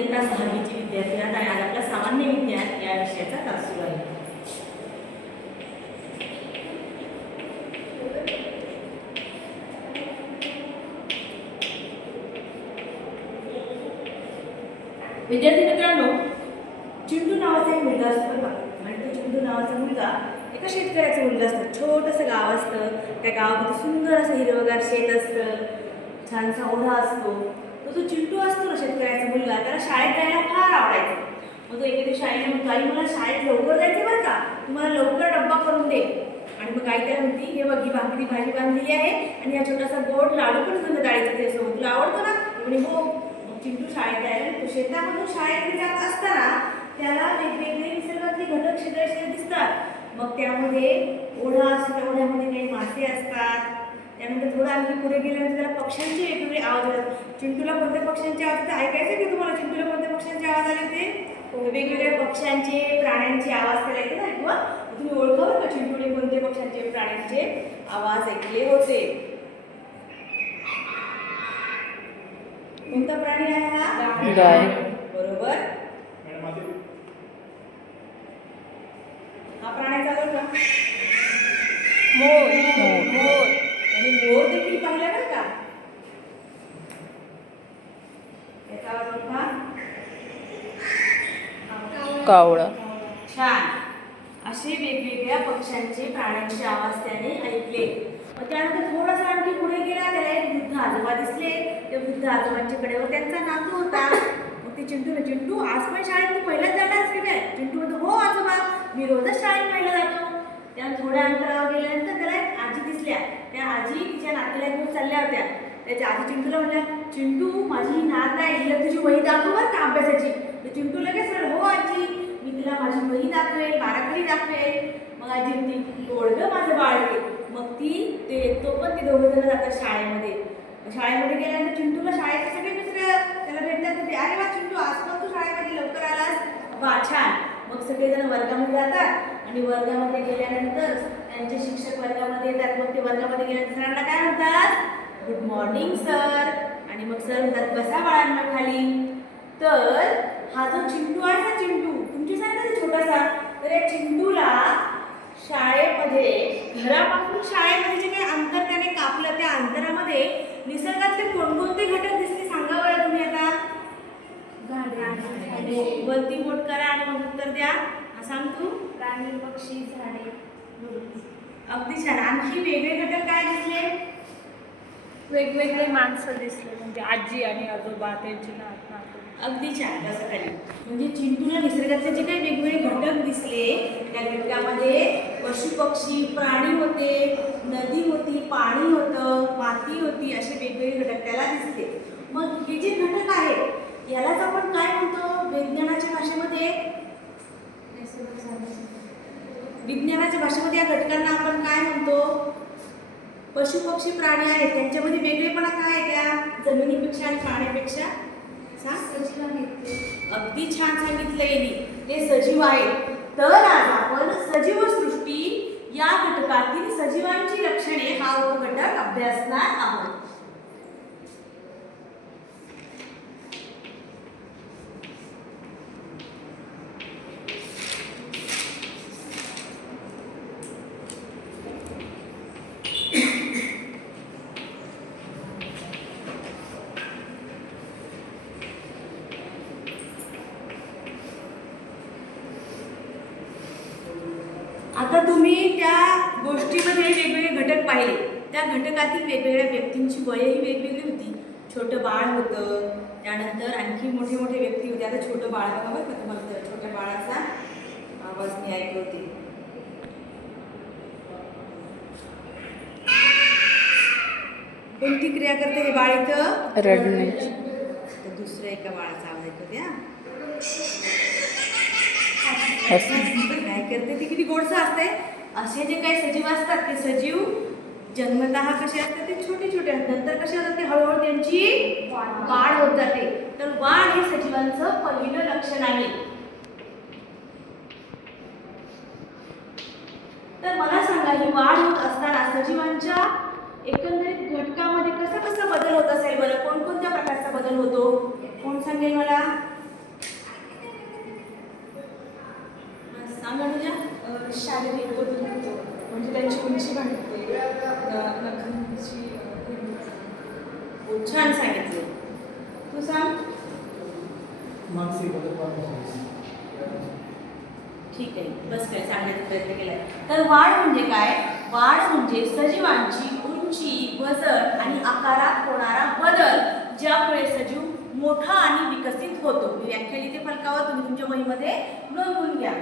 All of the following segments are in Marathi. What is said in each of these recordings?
इयत्ता सहावीची विद्यार्थी आणि आज आपला सामान्य विज्ञान या विषयाचा तास सुरू आहे. विद्यार्थी मित्रांनो चिंटू नावाचा एक मुलगा असतो बघा. आणि तो चिंटू नावाचा मुलगा एका शेतकऱ्याचा मुलगा असतो. छोटंसं गाव असतं. त्या गावामध्ये सुंदर असं हिरवगार शेत असतं. छानसा ओढा असतो. तो जो चिंटू असतो ना शेतकऱ्याचा मुलगा त्याला शाळेत जायला फार आवडायचं. मग तो एके दिवशी आईने म्हणतो आई मला शाळेत लवकर जायचं बरं का? तुम्हाला लवकर डब्बा करून दे. आणि मग आई त्याला म्हणती हे बघ ही भाकरी भाजी बांधलेली आहे आणि हा छोटासा गोड लाडू पण जायचं डाळीचा असं. तुला आवडतो ना? म्हणे हो. मग चिंटू शाळेत जायला तो शेतामधून शाळेत जात असताना त्याला वेगवेगळे निसर्गातले घटक शेजारी दिसतात. मग त्यामध्ये ओढा असतो त्या ओढ्यामध्ये काही मासे असतात त्यानंतर थोडं आणखी पुढे गेल्यानंतर त्याला पक्ष्यांचे वेगवेगळे आवाज येतात चिंटूला कोणत्या पक्ष्यांचे आवाज येतात ऐकायचं की तुम्हाला? चिंटूला कोणत्या पक्ष्यांचे आवाज आले ते वेगवेगळ्या पक्ष्यांचे प्राण्यांचे आवाज त्याला येतात किंवा तुम्ही ओळखावं का चिंटूने कोणते पक्ष्यांचे प्राण्यांचे आवाज ऐकले होते? कोणता प्राणी आहे हा गाय. बरोबर हा प्राण्याचा बरं का मोर मोर. मोर आणि मोर देखील पाहिला बरं का याचा आवाज ओळखा कावळा. छान. असे वेगवेगळ्या पक्ष्यांचे प्राण्यांचे आवाज त्याने ऐकले. मग त्यानंतर थोडासा आणखी पुढे गेला त्याला एक वृद्ध आजोबा दिसले. ते वृद्ध आजोबांच्या व त्यांचा नातू होता. मग ते चिंटू चिंटू आज पण शाळेत तू पहिल्याच जाणार की काय चिंटू म्हणतो हो आजोबा मी रोजच शाळेत पहिला जातो. त्या थोड्या अंतरावर गेल्यानंतर त्याला एक आजी दिसल्या. त्या आजी तिच्या नातीला घेऊन चालल्या होत्या. त्याच्या आजी चिंटूला म्हणल्या चिंटू माझी नात आहे तुझी वही दाखव बरं का अभ्यासाची. चिंटू लगेच हो आजी मी तिला माझी वही दाखवेल बाराखडी दाखवेल. मग आजी म्हणते माझं बाळगे मग ती ते तो पण ते दोघं जण जातात शाळेमध्ये. शाळेमध्ये गेल्यानंतर चिंटूला शाळेचे सगळे मित्र त्याला भेटतात. ते अरे वा चिंटू आज पण तू शाळेमध्ये लवकर आलास. वा छान. मग सगळेजण वर्गामध्ये जातात. आणि वर्गामध्ये गेल्यानंतर त्यांचे शिक्षक वर्गामध्ये येतात. मग ते वर्गामध्ये गेल्यानंतर सरांना काय म्हणतात? गुड मॉर्निंग सर आणि मग सर म्हणतात बसा बाळांना खाली. तर हा जो चिंटू आहे ना चिंटू तुमच्यासारखाच छोटासा तर या चिंटूला शाळेमध्ये घरापासून शाळेमध्ये जे काही अंतर त्याने कापलं त्या अंतरामध्ये निसर्गातले कोणकोणते घटक दिसले सांगा बरं तुम्ही आता. वरती बोट करा आणि मग उत्तर द्या. सांग तू. प्राणी पक्षी झाडे. अगदी छान. आणखी वेगळे घटक काय दिसले? वेगवेगळे माणसं दिसले म्हणजे आजी आणि आजोबा त्यांची नातू. अगदी छान तसं काही म्हणजे चिंटूला निसर्गाचे जे काही वेगवेगळे घटक दिसले त्या घटकामध्ये पशु पक्षी प्राणी होते नदी होती पाणी होतं माती होती असे वेगवेगळे घटक त्याला दिसले. मग हे जे घटक आहेत यालाच आपण काय म्हणतो? विज्ञानाच्या भाषेमध्ये? विज्ञानाच्या भाषेमध्ये या घटकांना आपण काय म्हणतो? पशु पक्षी प्राणी आहेत. त्यांच्यामध्ये वेगळेपणा काय आहे त्या? जमिनीपेक्षा आणि पाण्यापेक्षा अगदी छान सांगितलं यांनी. ते सजीव आहे तर आज आपण सजीव सृष्टी या घटकातील सजीवांची लक्षणे हा उपघटक अभ्यासणार आहोत. तुम्ही त्या गोष्टीमध्ये वेगवेगळे घटक पाहिले त्या घटकातील वेगवेगळ्या व्यक्तींची वयही वेगवेगळी होती. छोटं बाळ होतं त्यानंतर आणखी मोठे मोठे व्यक्ती होते. आता छोटं बाळ बघा बरं का तुम्हाला त्या छोट्या बाळाचा आवाज मी ऐकत होते कोणती क्रिया करते हे बाळ इथं? रडण्याची तर दुसऱ्या एका बाळाचा आवाज ऐकू द्या. काय करते ते किती गोडसं असते असे जे काही सजीव असतात ते सजीव जन्मतः कसे असतात ते छोटे छोटे असतात. नंतर कसे होतात ते हळूहळू त्यांची वाढ होत जाते. तर वाढ हे सजीवांचं पहिलं लक्षण आहे. तर मला सांगा ही वाढ होत असताना सजीवांच्या एकंदरीत घटकामध्ये कसा कसा बदल होत असेल? बरं कोणकोणत्या प्रकारचा बदल होतो? कोण सांगेल मला शारीरिक बदल होतो म्हणजे त्यांची उंची वाढते न- नखांची हो, छान सांगितलं तू सांग मानसिक बदल वाढतो. ठीक आहे. बस काय सांगण्याचा प्रयत्न केला तर वाढ म्हणजे काय? वाढ म्हणजे सजीवांची उंची वजन आणि आकारात होणारा बदल ज्यामुळे सजीव मोठा आणि विकसित होतो. मी व्याख्या लिहिते फलकावर तुम्ही तुमच्या वहीमध्ये नोंदवून घ्या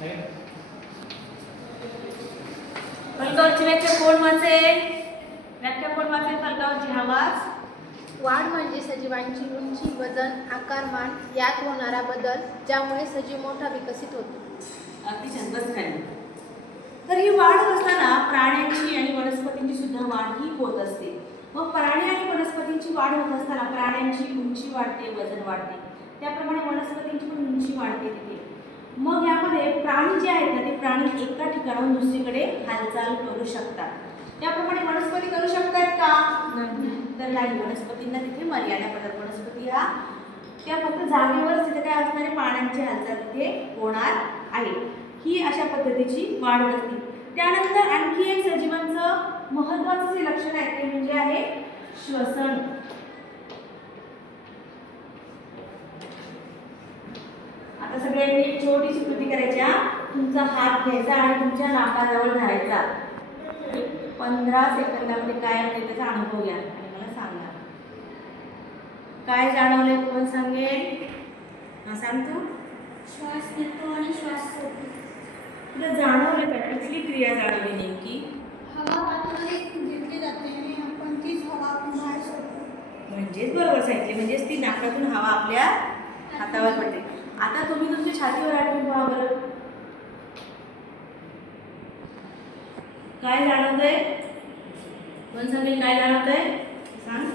नाही का? फलकावरची व्याख्या कोण वाचेल? व्याख्या कोण वाचेल? फलकावरची आवाज वाढ म्हणजे सजीवांची उंची वजन आकारमान यात होणारा बदल ज्यामुळे सजीव मोठा विकसित होतो. अगदी खाली तर ही वाढ असताना प्राण्यांची आणि वनस्पतींची सुद्धा वाढ ही होत असते. मग प्राणी आणि वनस्पतींची वाढ होत असताना प्राण्यांची उंची वाढते वजन वाढते. त्याप्रमाणे वनस्पतींची पण उंची वाढते तिथे. मग यामध्ये प्राणी जे आहेत ना ते प्राणी एका ठिकाणाहून दुसरीकडे हालचाल करू शकतात. त्याप्रमाणे वनस्पती करू शकतात का? तर नाही. वनस्पतींना तिथे मर्यादा पडतात वनस्पती हा त्या फक्त जागेवरच तिथे काय असणारे पाण्याची हालचाल तिथे होणार आहे. ही अशा पद्धतीची वाढ असते त्यानंतर आणखी एक सजीवांचं महत्वाचं जे लक्षण आहे ते म्हणजे आहे श्वसन आता सगळ्यांनी एक छोटीशी कृती करायची हा. तुमचा हात घ्यायचा आणि तुमच्या नाकाजवळ धरायचा. पंधरा सेकंदामध्ये काय होते त्याचा अनुभव घ्या आणि मला सांगा. काय जाणवलंय कोण सांगेल सांग तू. श्वास घेतो आणि श्वास सोडतो. तुला जाणवलं का? कुठली क्रिया जाणवली नेमकी? हवा आतमध्ये घेतली जाते आणि आपण तीच हवा बाहेर सोडतो. म्हणजेच बरोबर सांगितले. म्हणजेच ती नाकातून हवा आपल्या हातावर पडते. आता तुम्ही तुमच्या छातीवर आठवून पहा बरं. काय जाणवतंय? कोण सांगेल काय जाणवतंय? सांग.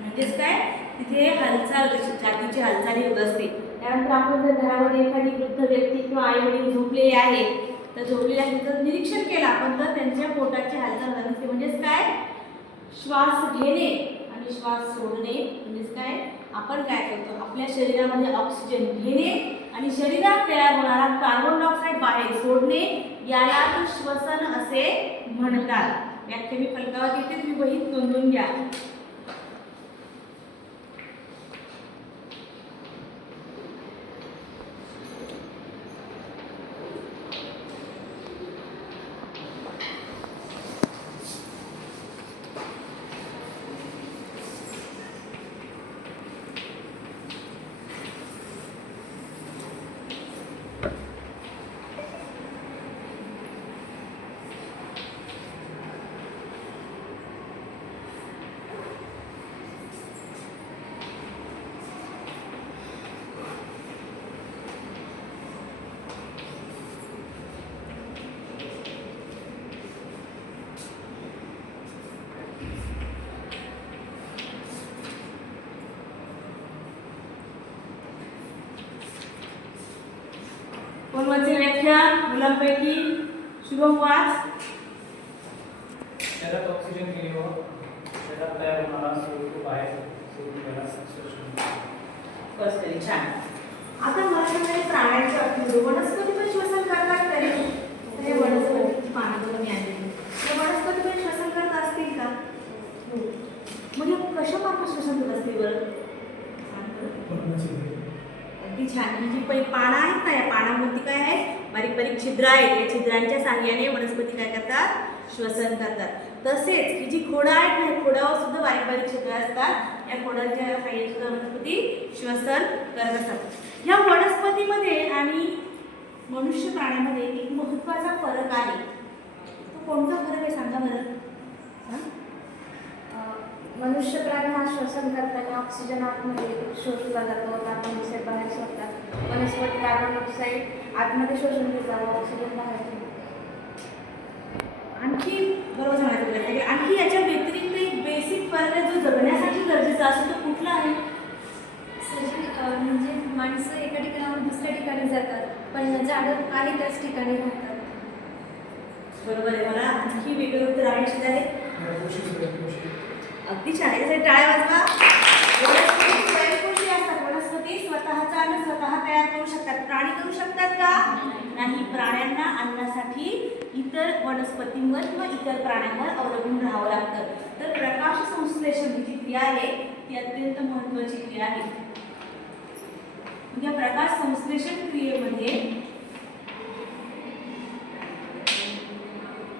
म्हणजेच काय? तिथे हालचाल छातीची हालचाली होत असते त्यानंतर आपण जर घरामध्ये एखादी वृद्ध व्यक्ती किंवा आई वडील झोपलेले आहे तर झोपलेल्या व्यक्तीचं निरीक्षण केलं आपण तर त्यांच्या पोटाची हालचाल होत असते म्हणजेच काय? श्वास घेणे आणि श्वास सोडणे. म्हणजेच काय? आपण काय करतो? आपल्या शरीरामध्ये ऑक्सिजन घेणे आणि शरीरात तयार होणारा कार्बन डायऑक्साईड बाहेर सोडणे याला श्वसन असे म्हणतात. व्याख्या मी फलकावर घेते तुम्ही वहीत नोंदून घ्या. वाचेल व्याख्या मुलांपैकी? शुभम वाच शरीरात ऑक्सिजन गेल्यावर शरीरात तयार होणारा? CO2 बाहेर बस तरी छान. आता मला सांगायला प्राण्यांची अर्थी वनस्पती पण श्वसन करतात तरी. तर हे वनस्पती पानं बघून आणलेली हे वनस्पती पण श्वसन करत असतील का? म्हणजे कशा मार्फत श्वसन करत असतील बरं. अगदी छान. ही जी पै पानं आहेत ना या पानांवरती काय आहेत बारीक बारीक छिद्र आहेत. या छिद्रांच्या साह्याने वनस्पती काय करतात? श्वसन करतात. तसेच ही जी खोडं आहेत ना या खोडावर सुद्धा बारीक बारीक छिद्र असतात. या खोडांच्या साह्याने सुद्धा वनस्पती श्वसन करत असतात. ह्या वनस्पतीमध्ये आणि मनुष्य प्राण्यामध्ये एक महत्त्वाचा फरक आहे. तो कोणता फरक आहे? सांगा बरं. हां? मनुष्य प्राणी हा श्वसन करताना ऑक्सिजन आतमध्ये शोषला जातो कार्बन डायऑक्साईड बाहेर सोडतात. वनस्पती कार्बन डायऑक्साईड आतमध्ये शोषून घेतात ऑक्सिजन बाहेर. आणखी बरोबर सांगायचं आणखी याच्या व्यतिरिक्त एक बेसिक फरक जो जगण्यासाठी गरजेचा असतो तो कुठला आहे? म्हणजे माणसं एका ठिकाणाहून दुसऱ्या ठिकाणी जातात पण झाडं आहे त्याच ठिकाणी राहतात. बरोबर आहे. मला आणखी वेगळं उत्तर आहे. अगदी छान आहे टाळ्या वाजवा. वनस्पती असतात. वनस्पती स्वतःचा अन्न स्वतः तयार करू शकतात. प्राणी करू शकतात का? नाही. प्राण्यांना अन्नासाठी इतर वनस्पतींवर किंवा इतर प्राण्यांवर अवलंबून राहावं लागतं. तर प्रकाश संश्लेषण जी क्रिया आहे ती अत्यंत महत्त्वाची क्रिया आहे. या प्रकाश संश्लेषण क्रियेमध्ये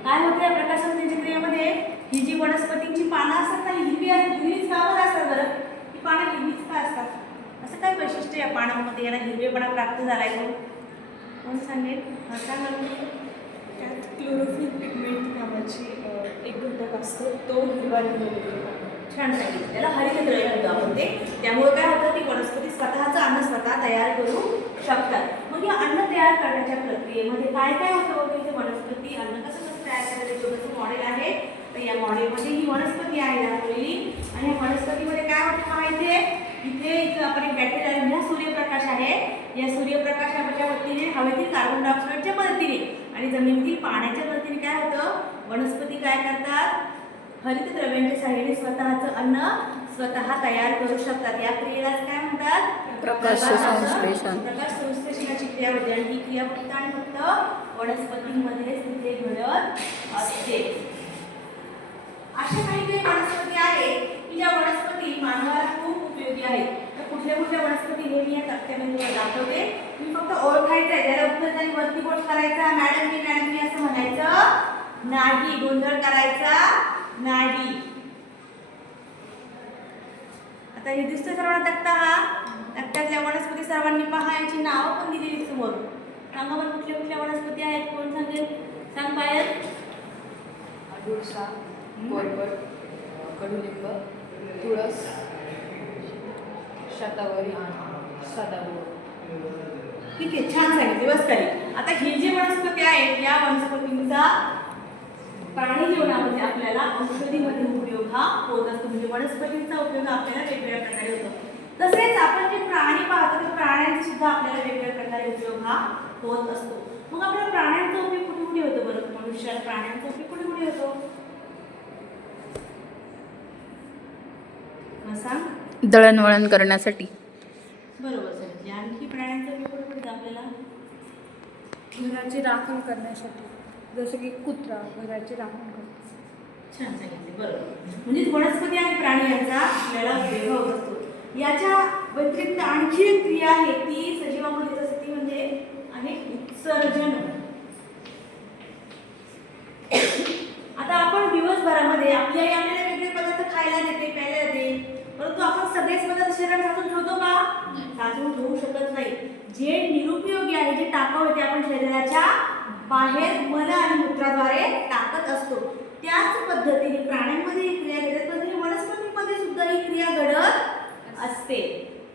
काय होतं या प्रकाश संश्लेषण क्रियेमध्ये ही जी वनस्पतींची पानं असतात ना हिरवी आहेत हिरवीच बरं असतात बरं. ही पानं हिरवीच का असतात? असं काय वैशिष्ट्य या पानांमध्ये याला हिरवेपणा प्राप्त झालाय कोण कोण सांगेल? सांगा. त्यात क्लोरोफिल पिगमेंट नावाची एक घटक असतो तो हिरवा छान सांगितलं. त्याला हरितद्रव्य म्हणतो. आपण ते त्यामुळे काय होतं की वनस्पती स्वतःचं अन्न स्वतः तयार करू शकतात. मग या अन्न तयार करण्याच्या प्रक्रियेमध्ये काय काय होतं वनस्पती अन्न कसं कसं तयार करायचं? मॉडेल आहे? तर या मॉडेलमध्ये ही वनस्पती आहे दाखवलेली आणि या वनस्पतीमध्ये काय होतं माहिती आहे इथे इथं आपण एक हा सूर्यप्रकाश आहे. या सूर्यप्रकाशाच्या वतीने हवेतील कार्बन डायऑक्साईडच्या मदतीने आणि जमिनीतील पाण्याच्या मदतीने काय होतं? वनस्पती काय करतात? हरित द्रव्यांच्या सहाय्याने स्वतःचं अन्न स्वतः तयार करू शकतात. या क्रियेलाच काय म्हणतात? प्रकाश संश्लेषण. प्रकाश संश्लेषणाची क्रिया होते. आणि ही क्रिया फक्त आणि फक्त वनस्पतींमध्येच तिथे घडत असते. अशा काही काही वनस्पती आहेत की ज्या वनस्पती मानवाला खूप उपयोगी आहेत. तर कुठल्या कुठल्या वनस्पती हे मी या तक्त्यामध्ये तुम्हाला दाखवते. मी फक्त ओळखायचं आहे त्याला उत्तर त्यांनी वरती बोट करायचा? मॅडम मी मॅडम मी असं म्हणायचं. नाही गोंधळ करायचा. नाही आता हे दिसतोय सर्वांना तक्ता हा? तक्त्यातल्या वनस्पती सर्वांनी पहा. याची नावं पण दिलेली समोर. सांगा बरं कुठल्या कुठल्या वनस्पती आहेत? कोण सांगेल? सांग बाहेर कोरफड कडुलिंब तुळस शतावरी सदागोळ ठीक आहे छान सांगितले बस खाली आता ही जी वनस्पती आहे या वनस्पतींचा प्राणी जीवनामध्ये आपल्याला औषधीमध्ये उपयोग हा होत असतो म्हणजे वनस्पतींचा उपयोग आपल्याला वेगवेगळ्या प्रकारे होतो. तसेच आपण जे प्राणी पाहतो त्या प्राण्यांचा सुद्धा आपल्याला वेगवेगळ्या प्रकारे उपयोग हा होत असतो. मग आपल्या प्राण्यांचा उपयोग कुठे कुठे होतो बरं? मनुष्याला प्राण्यांचा उपयोग कुठे कुठे होतो सांग. दळणवळण करण्यासाठी. बरोबर सांगितले आणखी प्राण्यांचा उपयोग आपल्याला घराची राखण करण्यासाठी. जसं की कुत्रा घराची राखण करतो छान सांगितले बरोबर. म्हणजे वनस्पती आणि प्राणी यांचा आपल्याला उपयोग होत असतो. याच्या व्यतिरिक्त आणखी एक क्रिया आहे ती सजीवामध्ये असते ती म्हणजे आहे उत्सर्जन. आता आपण दिवसभरामध्ये आपली आई आपल्याला वेगवेगळे पदार्थ खायला देते प्यायला देते परंतु पदार्थ शरीरात साचून ठेवतो का? साचून ठेवू शकत नाही. जे निरुपयोगी आहे जे आहे ते आपण शरीराच्या बाहेर मल आणि मूत्राद्वारे टाकत असतो. त्याच पद्धतीने प्राण्यांमध्ये ही क्रिया घडत पद्धतीने वनस्पतीमध्ये सुद्धा ही क्रिया घडत असते.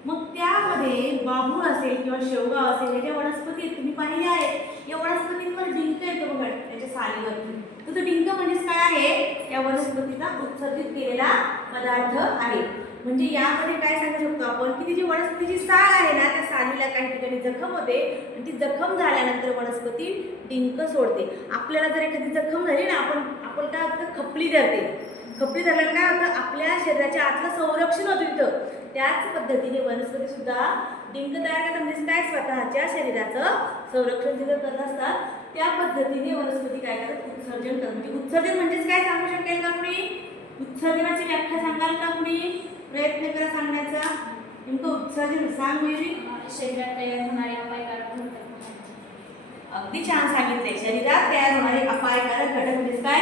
मग त्यामध्ये बांबू असेल किंवा शेवगा असेल या ज्या वनस्पती तुम्ही पाहिल्या आहेत या वनस्पतींवर डिंक येतो बघा त्याच्या सालीवरती. तर तो डिंक म्हणजेच काय आहे? या वनस्पतीचा उत्सर्जित केलेला पदार्थ आहे. म्हणजे यामध्ये काय सांगू शकतो आपण की ती जी वनस्पतीची साल आहे ना त्या सालीला काही ठिकाणी जखम होते आणि ती जखम झाल्यानंतर वनस्पती डिंक सोडते. आपल्याला जर एखादी जखम झाली ना आपण आपण काय होतं? खपली धरते. खपली धरल्याने काय होतं? आपल्या शरीराच्या आतलं संरक्षण होतं तिथं. त्याच पद्धतीने वनस्पतीसुद्धा डिंक तयार करतात. म्हणजे काय? स्वतःच्या शरीराचं संरक्षण तिथं करत असतात त्या पद्धतीने वनस्पती काय करतात? उत्सर्जन करतात. म्हणजे उत्सर्जन म्हणजेच काय सांगू शकेल का कुणी? उत्सर्जनाची व्याख्या सांगाल का कुणी? प्रयत्न करा सांगण्याचा. नेमकं उत्सर्जन सांग मयुरी शरीरात तयार होणारे अपायकारक घटक अगदी छान सांगितले शरीरात तयार होणारे अपायकारक घटक म्हणजे काय?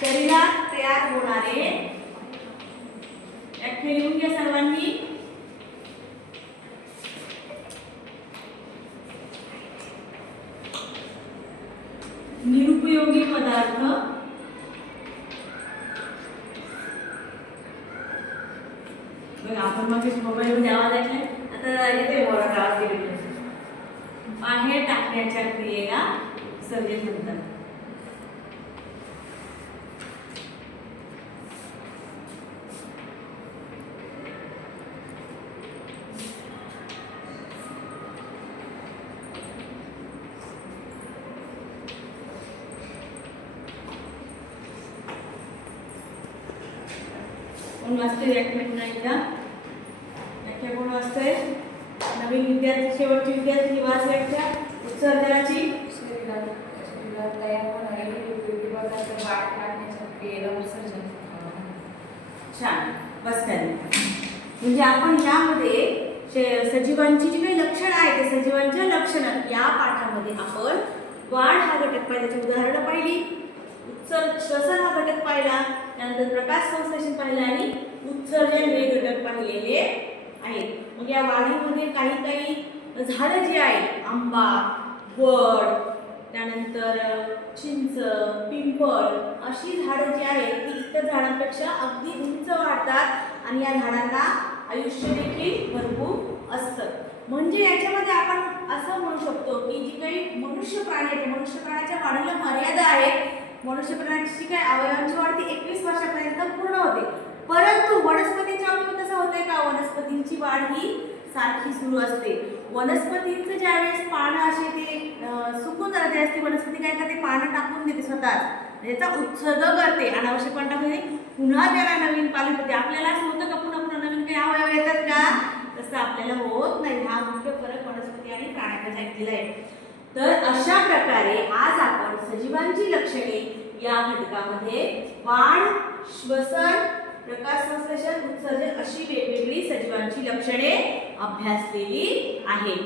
शरीरात तयार होणारे लिहून घ्या सर्वांनी. निरुपयोगी पदार्थ बघा आपण मग मोबाईलमध्ये आवाज ऐकलाय? आता येते मोराचा आवाज गेले बाहेर टाकण्याच्या क्रियेला सर्जन म्हणतात. कोण वाचते व्याख्या पुन्हा एकदा व्याख्या कोण वाचतंय नवीन विद्यार्थी शेवटची विद्यार्थी निवास व्याख्या उत्सर्जनाची शरीरात तयार होणारे वेगवेगळे वाट लागण्याच्या क्रियेला उत्सर्जन छान. बस म्हणजे आपण यामध्ये शे- सजीवांची जी काही लक्षणं आहेत त्या सजीवांच्या लक्षणं या पाठामध्ये आपण वाढ हा घटक पाहिला. त्याची उदाहरणं पाहिली. उत्सर्ग श्वसन हा घटक पाहिला. त्यानंतर प्रकाश संश्लेषण पाहिलं आणि उत्सर्जन हे घटक पाहिलेले आहेत. मग या वाढीमध्ये काही काही झाडं जी आहेत आंबा वड त्यानंतर चिंच पिंपळ अशी झाडं जी आहेत ती इतर झाडांपेक्षा अगदी उंच वाढतात आणि या झाडांना आयुष्य देखील भरपूर असतं. म्हणजे याच्यामध्ये आपण असं म्हणू शकतो की जी काही मनुष्य प्राणी आहेत मनुष्य प्राण्याच्या वाढीला मर्यादा आहे मनुष्य प्राण्याची जी काही अवयवांची वाढ ती एकवीस वर्षापर्यंत पूर्ण होते. परंतु वनस्पतीच्या बाबतीत तसं होतंय का? वनस्पतींची वाढ ही सारखी सुरू असते. वनस्पतींचं ज्यावेळेस पानं असे ते सुकून जाते असते वनस्पती काय करते? पानं टाकून देते स्वतःच. म्हणजे याचा उत्सर्ग करते. अनावश्यक पण पुन्हा त्याला नवीन पालन होते. आपल्याला असं होतं का पुन्हा पुन्हा नवीन काही अवयव येतात का? तसं आपल्याला होत नाही. हा मुख्य फरक वनस्पती आणि प्राण्याचा सांगितलेला आहे. तर अशा प्रकारे आज आपण सजीवांची लक्षणे या घटकामध्ये वाढ श्वसन प्रकाश संश्लेषण उत्सर्जन अशी वेगवेगळी सजीवांची लक्षणे अभ्यासलेली आहे.